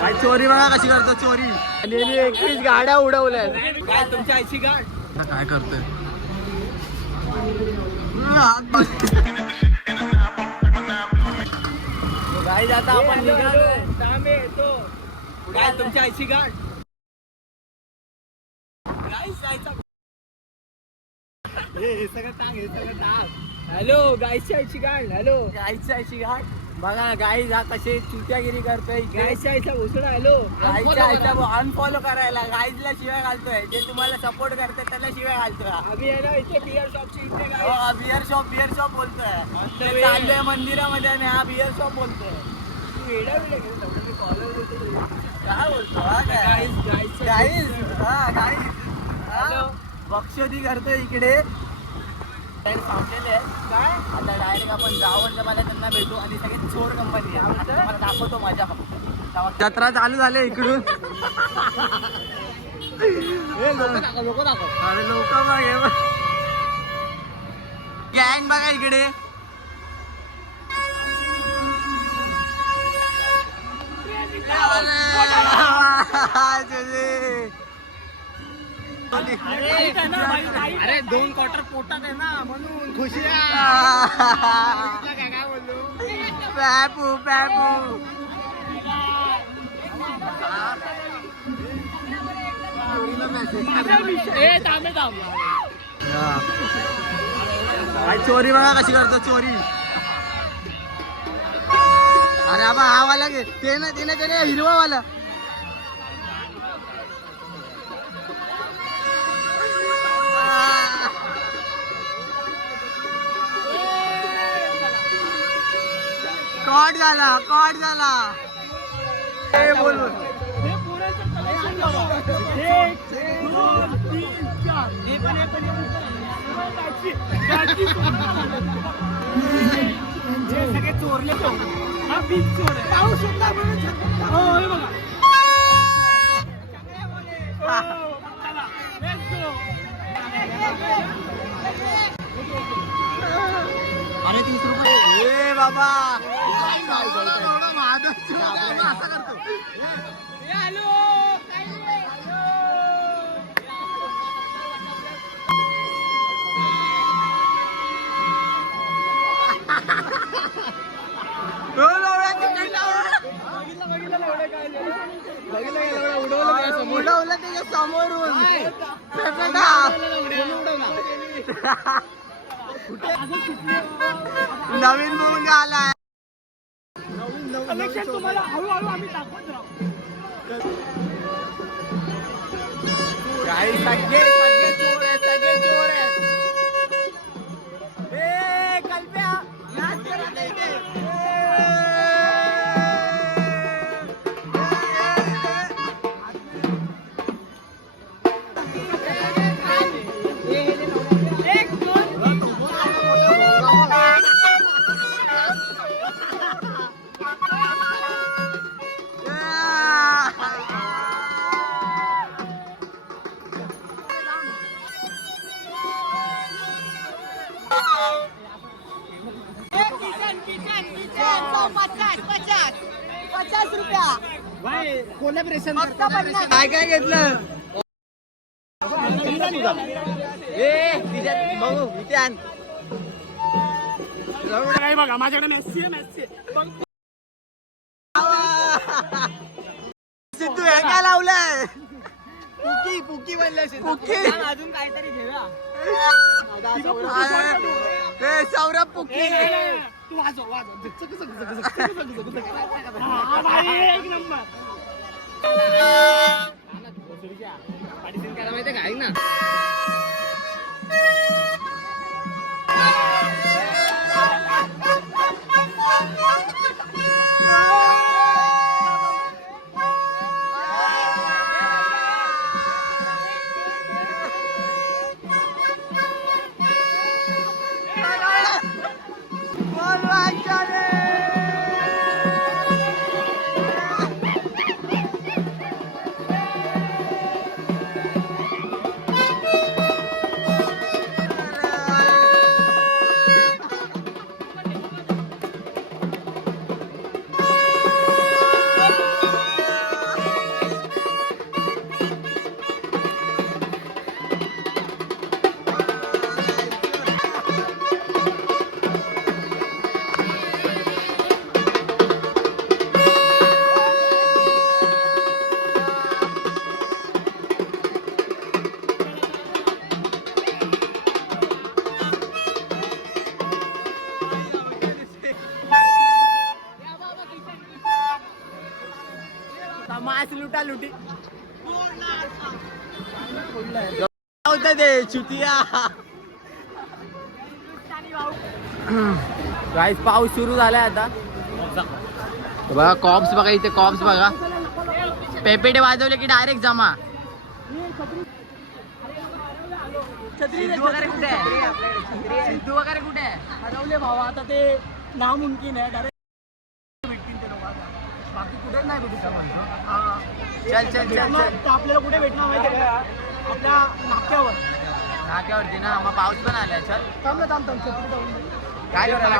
काय चोरी बघा कशी करतो चोरी? आणि एकवीस गाड्या उडवल्या काय तुमच्या आईची गाड काय करतोय? काय जाता आपण निघालोय. काय तुमच्या आईची गाड हॅलो गायची आईची गाड हॅलो गायची आईची गाड बघा गाई जा कसे चुत्यागिरी करतोय. गायची आईचा घुसडा हॅलो. गायच्या आईचा अनफॉलो करायला. गाईजला शिवाय घालतोय. जे तुम्हाला सपोर्ट करते त्याला शिवाय घालतोय. आम्ही आहे ना इथे बिअर शॉपची इथे बिअर शॉप बिअर शॉप बोलतोय. चाललोय मंदिरामध्ये आणि हा बिअर शॉप बोलतोय. काय बोलतो? हा काय? गाईज हा गाईज बक्षोदी करतोय इकडे. डायरेक्ट थांबलेले आहेत. काय? आता डायरेक्ट आपण गावाच्या मला त्यांना भेटू आणि सगळे चोर कंपनी आहे दाखवतो माझ्या जत्रा चालू झाले इकडून. लोक दाखव अरे लोक बघ गँग बघा इकडे. अरे दोन क्वार्टर पोटात आहे ना म्हणून खुशी काय बोललो पॅपू पॅपू चोरी बघा कशी करतो चोरी. अरे आबा हा वाला घे. ते ना ते ना ते ना हिरवा वाला. कॉट झाला कॉट झाला. ए, बोल. सगळे चोरले हा बीच चोर पाऊस हो हे बघा. अरे तीस रुपये. बाबा. उडवलं समोरून नवीन मुलगा आलाय. कलेक्शन तुम्हाला हळूहळू आम्ही दाखवत काही पचास पचास पचास. रुपया. फक्त पन्नास. काय काय घेतलं? ए काय बघा माझ्याकडे मेस्सी आहे मेस्सी सिद्धू हे काय लावलंय? पुकी पुकी बनलं पुकी? अजून काहीतरी घेऊया ए सौरभ पुकी. तू वाजव वाजव. झक, झक, झक, झक, झक, झक, झक, झक, झक. हा, भाई, एक नंबर. बोल होत ते चुतिया गाईस पाऊस सुरू झालाय आता. बघा कॉप्स बघा इथे कॉप्स बघा. पेपेटे वाजवले की डायरेक्ट जमा. वगैरे कुठे आहे? सिद्धू वगैरे कुठे आहे? हरवले भावा आता ते नामुमकिन आहे. डायरेक्ट भेटतील ते लोक आता. बाकी कुठेच नाही भेटू शकत. चल चल चल भेटणार चल. तर आपल्याला कुठे भेटणार माहिती आहे का? आपल्या नाक्यावर. नाक्यावरती ना मग पाऊस पण आलाय चल थांब ना थांब थांब छत्री जाऊन. दे. काय करायला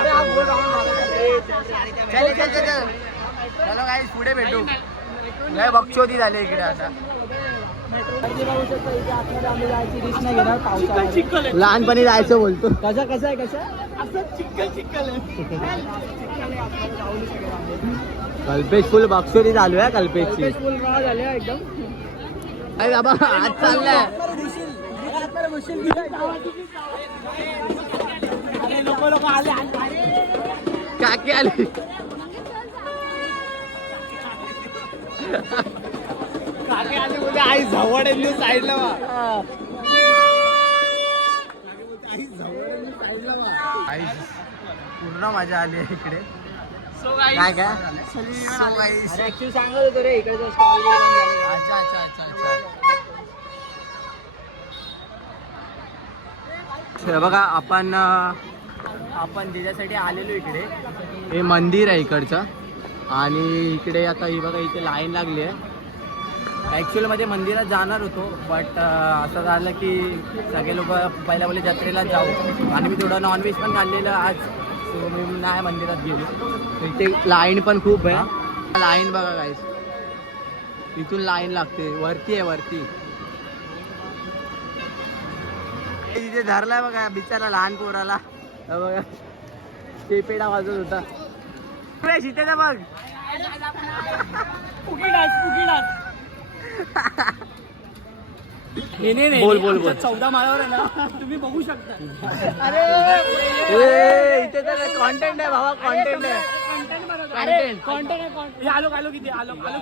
अरे हा गोल राऊंड मारायचा. चल चल चल चल चलो. काही पुढे भेटू. लय बक्षोदी झाले इकडे आता. लहानपणी जायचं बोलतो. कसा कसा आहे कसा? कल्पेश फुल बक्षोदी चालू आहे कल्पेशची. फुल राह झाले एकदम. अरे बाबा आज चाललाय. काकी आली. काके आले बोलते आई झवड साईडला आई, पूर्ण मजा आली आहे इकडे सो काय काय सांगत होतो रे इकडे अच्छा अच्छा. हे बघा आपण आपण ज्याच्यासाठी आलेलो इकडे हे मंदिर आहे इकडचं. आणि इकडे आता ही बघा इथे लाईन लागली आहे. ॲक्च्युअलमध्ये मंदिरात जाणार होतो बट असं झालं की सगळे लोक पहिल्या पहिले जत्रेला जाऊ. आणि मी थोडं नॉनव्हेज पण खाल्लेलं आज सो मी नाही मंदिरात गेलो. इथे लाईन पण खूप आहे. लाईन बघा गाईस इथून लाईन लागते. वरती आहे वरती. तिथे धरलाय बघा बिचारा लहान पोराला. बघा. पेपेडा वाजत होता. इथे ना बघ. बोल, बोल, बोल. चौदा माळावर आहे ना तुम्ही बघू शकता. ए, इथे तर कॉन्टेंट आहे भावा कॉन्टेंट आहे. अरे कॉन्टेंट आलो आलो किती आलो आलो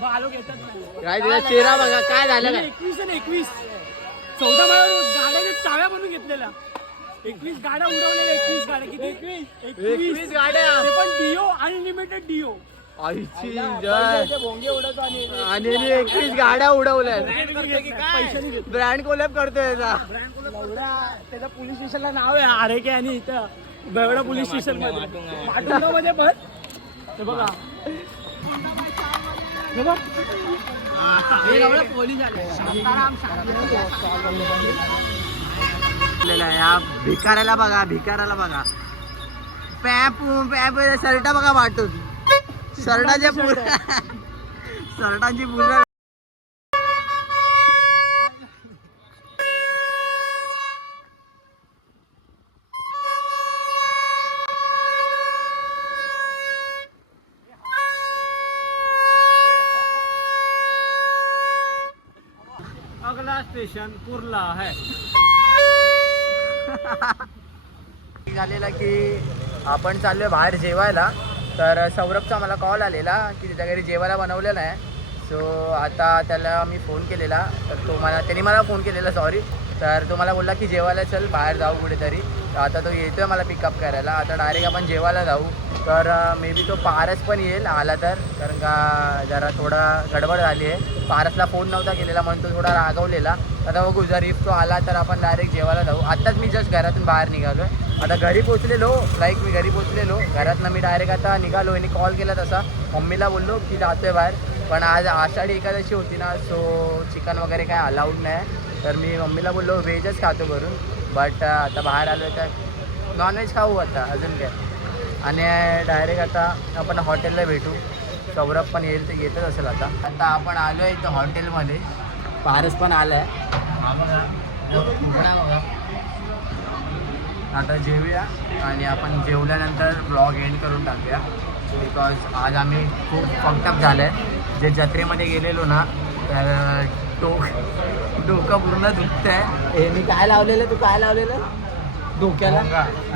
तू आलो घेतात. काय चेहरा बघा काय झालं? एकवीस ना एकवीस. चौदा माळावर गाड्याने चाव्या बनवून घेतलेल्या. एकवीस गाड्या उडवलेल्या एकवीस गाड्या. किती? एकवीस. एकवीस गाड्या. ते पण डिओ अनलिमिटेड डिओ आईची जय. आणि एकवीस गाड्या उडवल्या ब्रँड कोलॅब करतोय याचा. एवढा त्याच्या पोलीस स्टेशनला नाव आहे आरे के आणि इथं बेवडा पोलीस स्टेशनमध्ये मध्ये पण? बघा. या भिकाऱ्याला बघा भिकाऱ्याला बघा. पॅप पॅप शर्ट बघा वाटत शर्टाचे पूर शर्टाची पूर्ण अगला स्टेशन कुर्ला है। झालेला की आपण चाललोय बाहेर जेवायला तर सौरभचा मला कॉल आलेला की त्याच्या घरी जेवायला बनवलेला आहे. सो आता त्याला मी फोन केलेला. तर तो मला त्याने मला फोन केलेला सॉरी तर तो मला बोलला की जेवायला चल बाहेर जाऊ कुठेतरी. तर आता तो येतोय मला पिकअप करायला. आता डायरेक्ट आपण जेवायला जाऊ. तर मे बी तो पारस पण येईल आला तर. कारण का जरा थोडा गडबड झाली आहे. पारसला फोन नव्हता केलेला म्हणून तो थोडा रागवलेला. आता बघू जर इफ तो आला तर आपण डायरेक्ट जेवायला जाऊ. आत्ताच मी जस्ट घरातून बाहेर निघालो आता घरी पोचलेलो लाईक मी घरी पोचलेलो घरातनं मी डायरेक्ट आता निघालो आणि कॉल केला तसा. मम्मीला बोललो की जातोय बाहेर. पण आज आषाढी एकादशी होती ना सो चिकन वगैरे काय अलाउड नाही. तर मी मम्मीला बोललो व्हेजच खातो करून बट आता बाहेर आलो तर नॉनव्हेज खाऊ आता अजून काय. आणि डायरेक्ट आता आपण हॉटेलला भेटू. सौरभ पण येईल तर येतच असेल आता. आता आपण आलो आहे इथं हॉटेलमध्ये. पारस पण आलं आहे आता जेवूया आणि आपण जेवल्यानंतर ब्लॉग एंड करून टाकूया. बिकॉज आज आम्ही खूप फक्टअप झालं आहे जे जत्रेमध्ये गेलेलो ना तर डोक डोकं पूर्ण दुखतं आहे हे मी काय लावलेलं? तू काय लावलेलं? डोक्याला?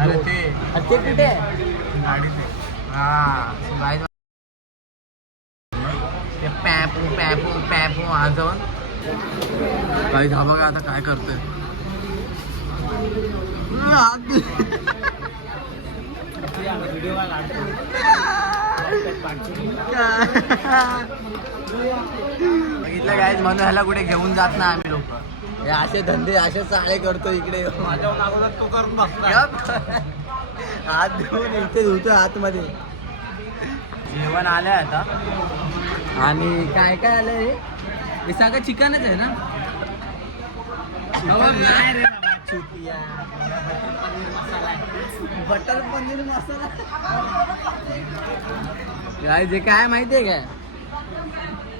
अरे ते अरे ते कुठे आहे? गाडीत हां guys, पॅपू पॅपू पॅपू वाजवून. काही हा बघा आता काय करतोय. बघितलं काय म्हणून ह्याला कुठे घेऊन जात ना आम्ही लोक. हे असे धंदे असे चाळे करतो इकडे. माझ्या तू करून हात धुवून इथे धुतो आतमध्ये. जेवण आलंय आता. आणि काय काय आलंय हे? हे सगळं चिकनच आहे ना? नाही रे. बटर पनीर मसाला. काय जे काय माहितीये काय?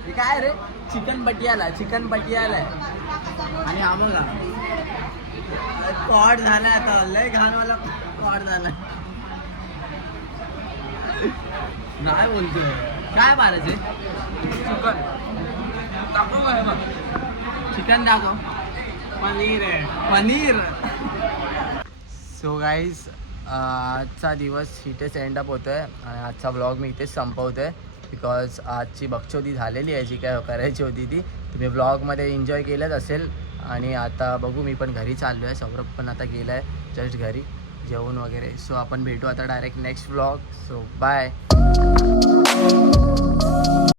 हे काय रे? चिकन पटियाला चिकन पटियाला आहे. आणि बघा कॉड झालाय आता लय घाणवाला कॉड झालाय. नाही बोलतोय. काय मारायचे? चिकन. दाखव काय चिकन दाखव. पनीर आहे. पनीर. सो गाईज आजचा दिवस इथेच एंड अप आहे आणि आजचा ब्लॉग मी इथेच संपवतो आहे बिकॉज आजची बक्षोदी झालेली आहे जी काय करायची होती ती. तुम्ही ब्लॉगमध्ये एन्जॉय केलंच असेल. आणि आता बघू मी पण घरी चाललो आहे सौरभ पण आता गेला आहे जस्ट घरी. जेवण वगैरे. सो आपण भेटू आता direct next blog so bye